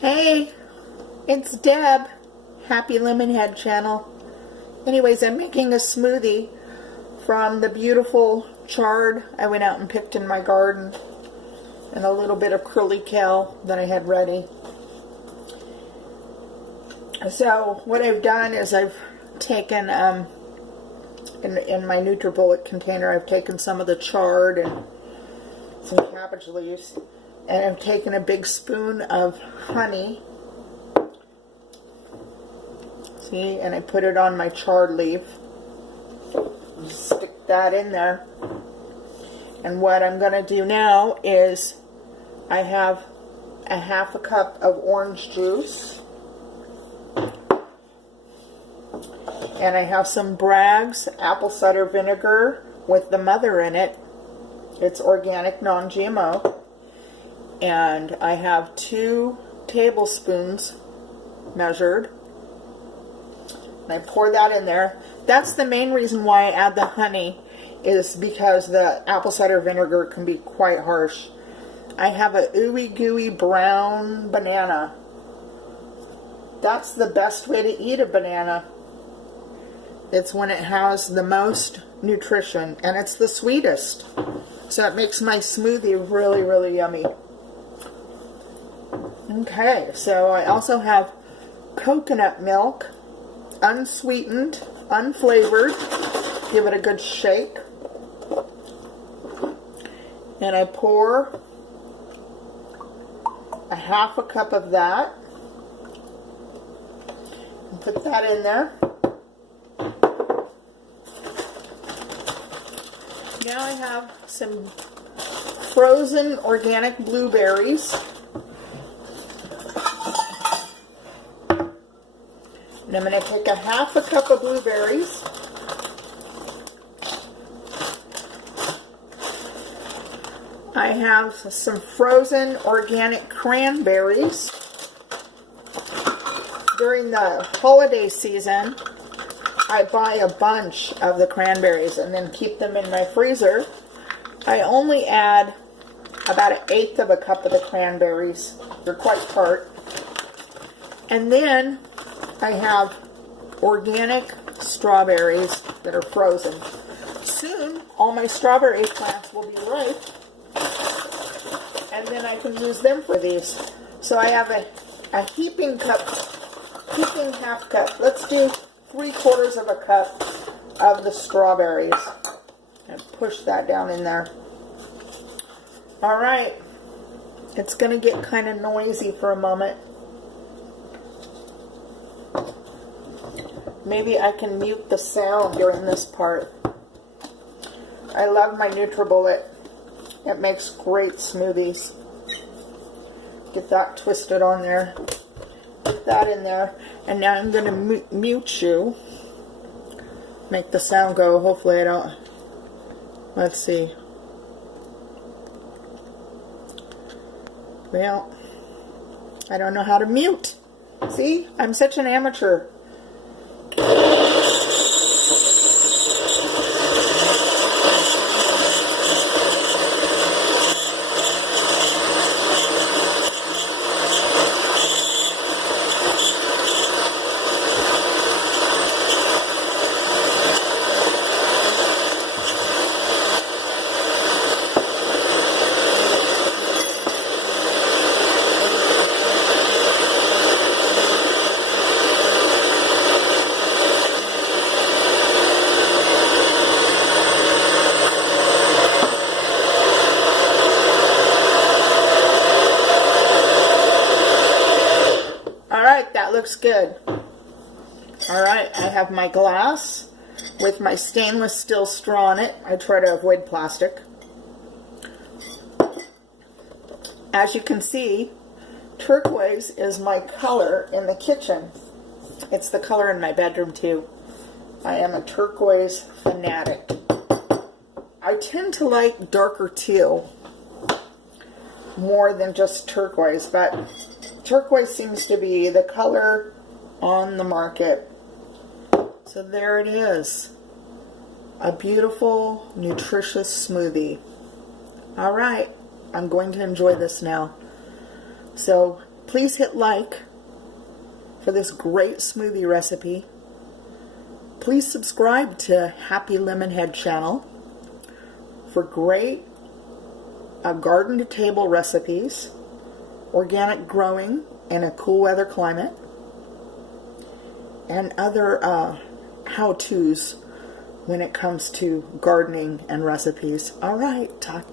Hey, it's Deb, Happy Lemonhead channel. Anyways, I'm making a smoothie from the beautiful chard I went out and picked in my garden, and a little bit of curly kale that I had ready. So what I've done is I've taken, in my NutriBullet container, I've taken some of the chard and some cabbage leaves, and I've taken a big spoon of honey, see, and I put it on my chard leaf. Stick that in there. And what I'm going to do now is I have a half a cup of orange juice, and I have some Bragg's apple cider vinegar with the mother in it. It's organic, non-GMO. And I have 2 tablespoons measured. And I pour that in there. That's the main reason why I add the honey, is because the apple cider vinegar can be quite harsh. I have a ooey gooey brown banana. That's the best way to eat a banana. It's when it has the most nutrition, and it's the sweetest. So it makes my smoothie really, really yummy. Okay, so I also have coconut milk, unsweetened, unflavored. Give it a good shake. And I pour a half a cup of that. And put that in there. Now I have some frozen organic blueberries. And I'm going to take a half a cup of blueberries. I have some frozen organic cranberries. During the holiday season, I buy a bunch of the cranberries and then keep them in my freezer. I only add about 1/8 of a cup of the cranberries. They're quite tart. And then I have organic strawberries that are frozen. Soon, all my strawberry plants will be ripe, and then I can use them for these. So I have a heaping half cup. Let's do 3/4 of a cup of the strawberries. And push that down in there. Alright, it's going to get kind of noisy for a moment. Maybe I can mute the sound during this part. I love my NutriBullet. It makes great smoothies. Get that twisted on there. Put that in there. And now I'm going to mute you. Make the sound go. Hopefully I don't. Let's see. Well, I don't know how to mute. See? I'm such an amateur. Looks good. Alright, I have my glass with my stainless steel straw in it. I try to avoid plastic. As you can see, turquoise is my color in the kitchen. It's the color in my bedroom too. I am a turquoise fanatic. I tend to like darker teal more than just turquoise, but turquoise seems to be the color on the market. So there it is. A beautiful, nutritious smoothie. Alright, I'm going to enjoy this now. So Please hit like for this great smoothie recipe. Please subscribe to Happy Lemonhead channel for great garden to table recipes, organic growing in a cool weather climate, and other how-tos when it comes to gardening and recipes. All right, talk